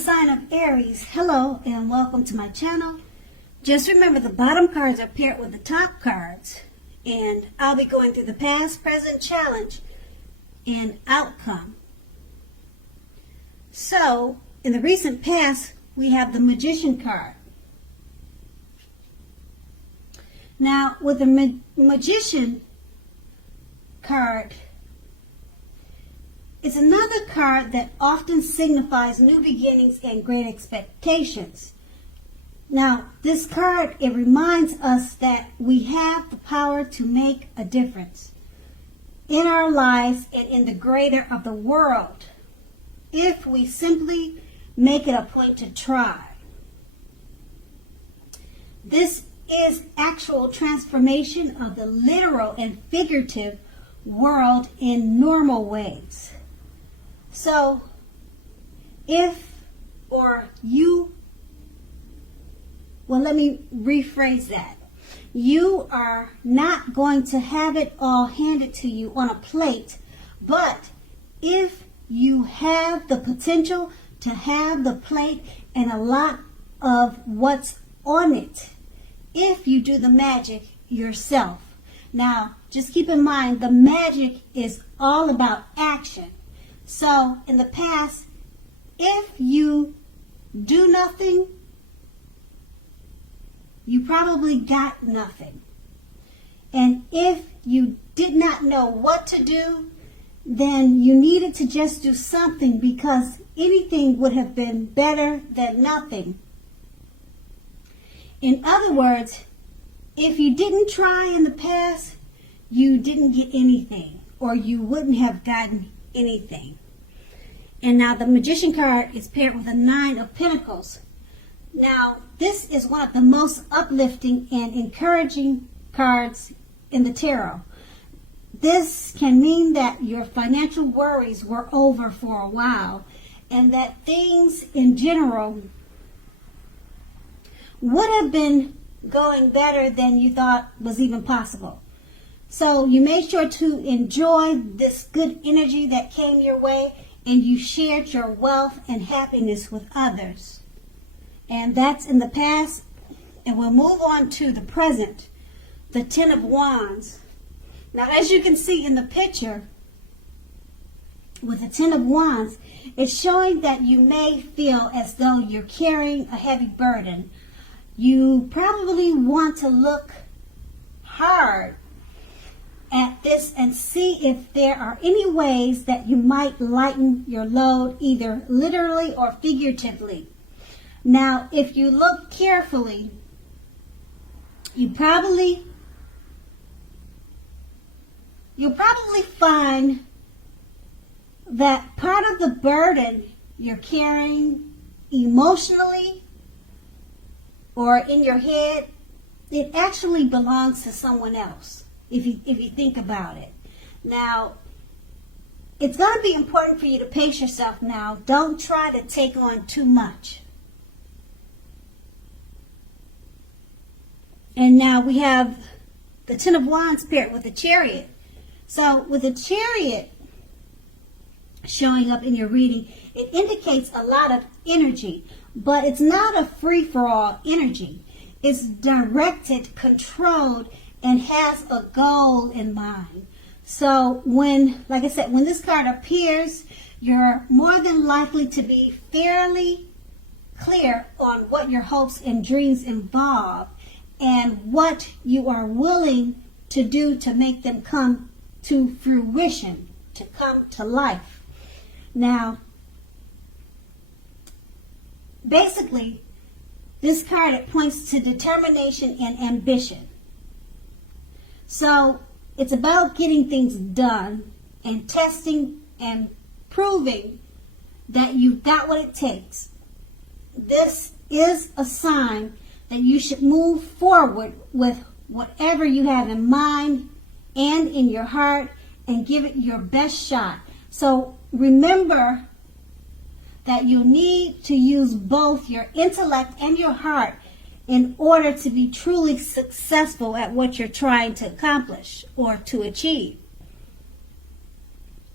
sign of Aries. Hello and welcome to my channel. Just remember the bottom cards are paired with the top cards, and I'll be going through the past, present, challenge, and outcome. So in the recent past we have the Magician card. Now with the Magician card, it's another card that often signifies new beginnings and great expectations. Now, this card, it reminds us that we have the power to make a difference in our lives and in the greater of the world if we simply make it a point to try. This is actual transformation of the literal and figurative world in normal ways. So, let me rephrase that. You are not going to have it all handed to you on a plate, but if you have the potential to have the plate and a lot of what's on it, if you do the magic yourself. Now, just keep in mind, the magic is all about action. So, in the past, if you do nothing, you probably got nothing. And if you did not know what to do, then you needed to just do something, because anything would have been better than nothing. In other words, if you didn't try in the past, you didn't get anything, or you wouldn't have gotten anything. And now the Magician card is paired with a 9 of Pentacles. Now, this is one of the most uplifting and encouraging cards in the tarot. This can mean that your financial worries were over for a while, and that things in general would have been going better than you thought was even possible. So you made sure to enjoy this good energy that came your way, and you shared your wealth and happiness with others. And that's in the past. And we'll move on to the present, the 10 of Wands. Now, as you can see in the picture, with the 10 of Wands, it's showing that you may feel as though you're carrying a heavy burden. You probably want to look hard at this and see if there are any ways that you might lighten your load, either literally or figuratively. Now, if you look carefully, you'll probably find that part of the burden you're carrying emotionally or in your head, it actually belongs to someone else. If you think about it. Now, it's going to be important for you to pace yourself now. Don't try to take on too much. And now we have the 10 of Wands paired with the Chariot. So with the Chariot showing up in your reading, it indicates a lot of energy, but it's not a free-for-all energy. It's directed, controlled, and has a goal in mind. So like I said, when this card appears, you're more than likely to be fairly clear on what your hopes and dreams involve and what you are willing to do to make them come to fruition, to come to life. Now, basically, this card, it points to determination and ambition. So it's about getting things done and testing and proving that you've got what it takes. This is a sign that you should move forward with whatever you have in mind and in your heart and give it your best shot. So remember that you need to use both your intellect and your heart in order to be truly successful at what you're trying to accomplish or to achieve.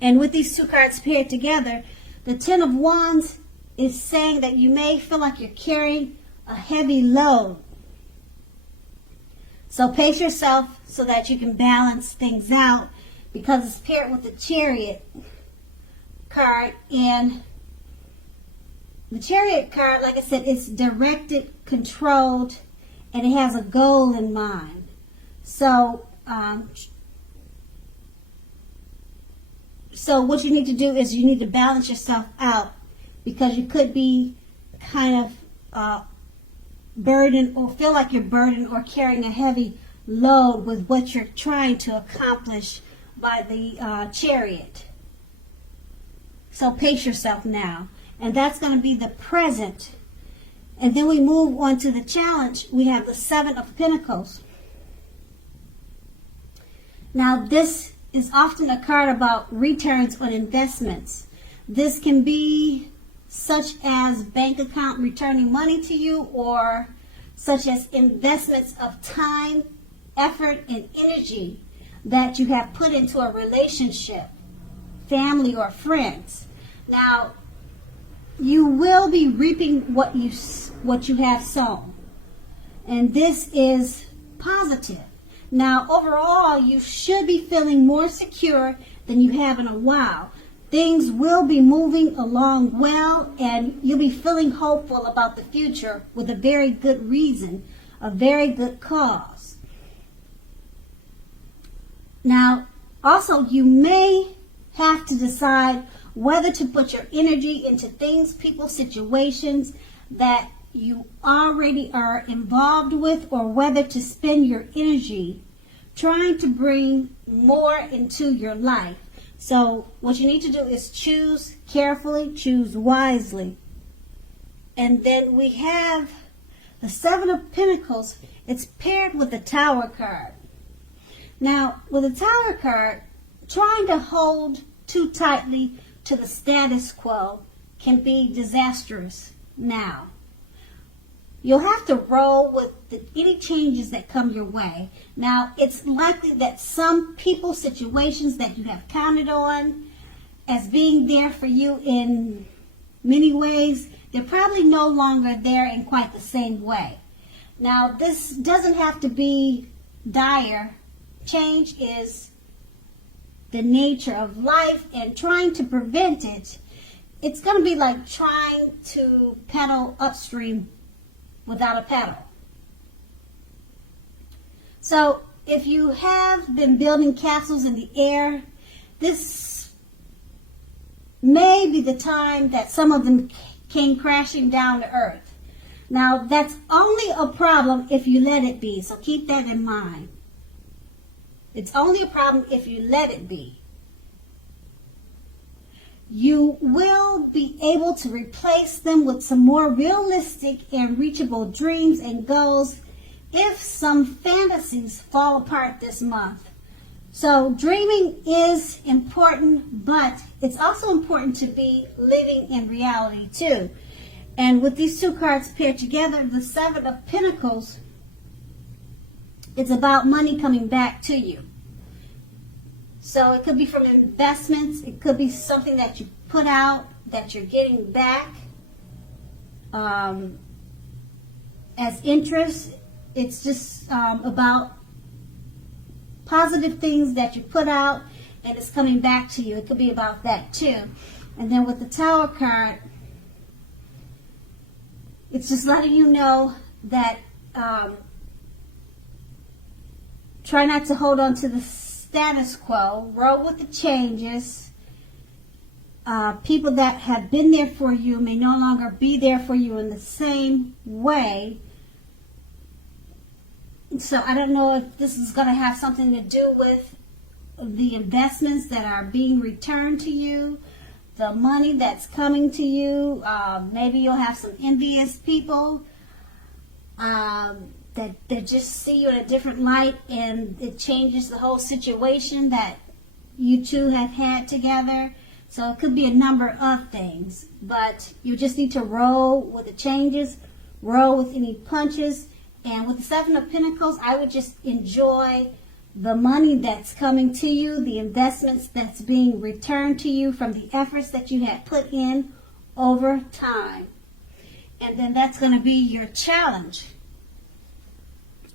And with these two cards paired together, the 10 of Wands is saying that you may feel like you're carrying a heavy load. So pace yourself so that you can balance things out, because it's paired with the Chariot card. And the Chariot card, like I said, it's directed, controlled, and it has a goal in mind. So what you need to do is you need to balance yourself out, because you could be kind of burdened, or feel like you're burdened or carrying a heavy load with what you're trying to accomplish by the Chariot. So pace yourself now. And that's going to be the present. And then we move on to the challenge. We have the Seven of Pentacles. Now this is often a card about returns on investments. This can be such as bank account returning money to you, or such as investments of time, effort, and energy that you have put into a relationship, family, or friends. Now, you will be reaping what you have sown, and this is positive. Now, overall, you should be feeling more secure than you have in a while. Things will be moving along well, and you'll be feeling hopeful about the future with a very good reason, a very good cause. Now, also, you may have to decide whether to put your energy into things, people, situations that you already are involved with, or whether to spend your energy trying to bring more into your life. So what you need to do is choose carefully, choose wisely. And then we have the Seven of Pentacles. It's paired with the Tower card. Now, with the Tower card, trying to hold too tightly to the status quo can be disastrous. Now, you'll have to roll with any changes that come your way. Now, it's likely that some people, situations that you have counted on as being there for you in many ways, they're probably no longer there in quite the same way. Now, this doesn't have to be dire. Change is the nature of life, and trying to prevent it, it's going to be like trying to pedal upstream without a pedal. So if you have been building castles in the air, this may be the time that some of them came crashing down to earth. Now, that's only a problem if you let it be, so keep that in mind. It's only a problem if you let it be. You will be able to replace them with some more realistic and reachable dreams and goals if some fantasies fall apart this month. So dreaming is important, but it's also important to be living in reality too. And with these two cards paired together, the Seven of Pentacles, it's about money coming back to you. So it could be from investments. It could be something that you put out that you're getting back as interest. It's just about positive things that you put out and it's coming back to you. It could be about that too. And then with the Tower card, it's just letting you know that try not to hold on to the status quo. Roll with the changes. People that have been there for you may no longer be there for you in the same way. So I don't know if this is going to have something to do with the investments that are being returned to you, the money that's coming to you. Maybe you'll have some envious people that just see you in a different light, and it changes the whole situation that you two have had together. So it could be a number of things, but you just need to roll with the changes, roll with any punches. And with the Seven of Pentacles, I would just enjoy the money that's coming to you, the investments that's being returned to you from the efforts that you had put in over time. And then that's going to be your challenge.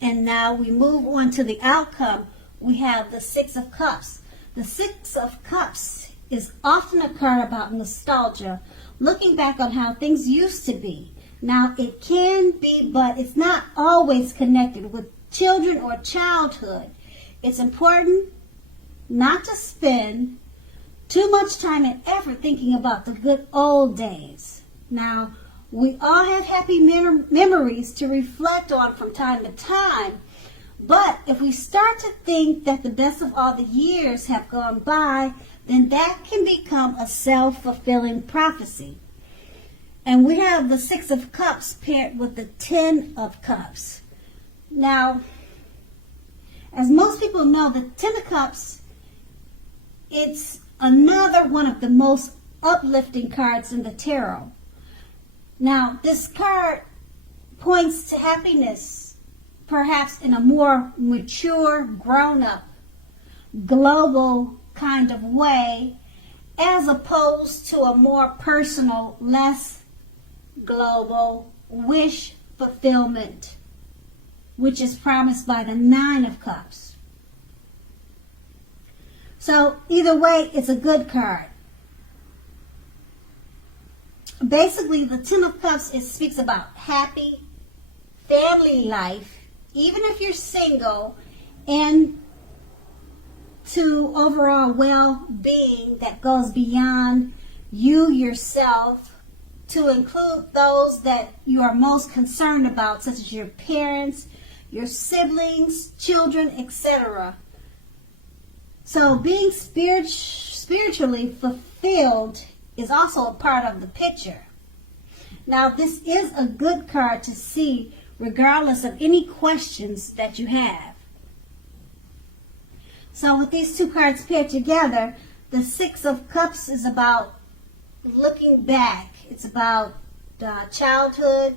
And now we move on to the outcome. We have the Six of Cups. The Six of Cups is often a card about nostalgia, looking back on how things used to be. Now, it can be, but it's not always connected with children or childhood. It's important not to spend too much time and effort thinking about the good old days. Now, we all have happy memories to reflect on from time to time, but if we start to think that the best of all the years have gone by, then that can become a self-fulfilling prophecy. And we have the Six of Cups paired with the 10 of Cups. Now, as most people know, the 10 of Cups, it's another one of the most uplifting cards in the tarot. Now, this card points to happiness, perhaps in a more mature, grown-up, global kind of way, as opposed to a more personal, less global wish fulfillment, which is promised by the 9 of Cups. So either way, it's a good card. Basically, the 10 of Cups, it speaks about happy family life, even if you're single, and to overall well-being that goes beyond you yourself, to include those that you are most concerned about, such as your parents, your siblings, children, etc. So being spiritually fulfilled is also a part of the picture. Now, this is a good card to see regardless of any questions that you have. So with these two cards paired together, the Six of Cups is about looking back. It's about childhood,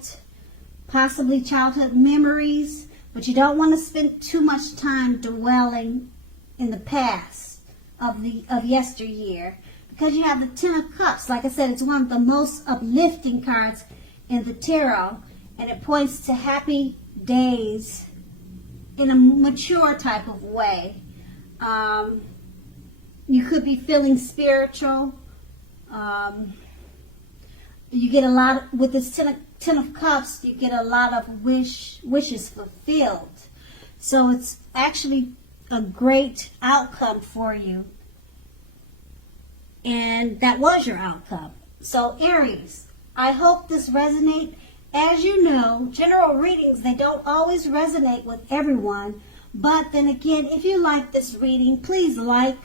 possibly childhood memories, but you don't want to spend too much time dwelling in the past of yesteryear, because you have the 10 of Cups. Like I said, it's one of the most uplifting cards in the tarot, and it points to happy days in a mature type of way. You could be feeling spiritual. You get a lot, with this 10 of Cups, you get a lot of wishes fulfilled. So it's actually a great outcome for you. And that was your outcome. So Aries, I hope this resonates. As you know, general readings, they don't always resonate with everyone. But then again, if you like this reading, please like,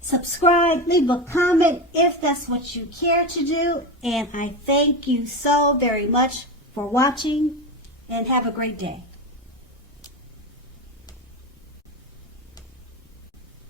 subscribe, leave a comment if that's what you care to do. And I thank you so very much for watching, and have a great day.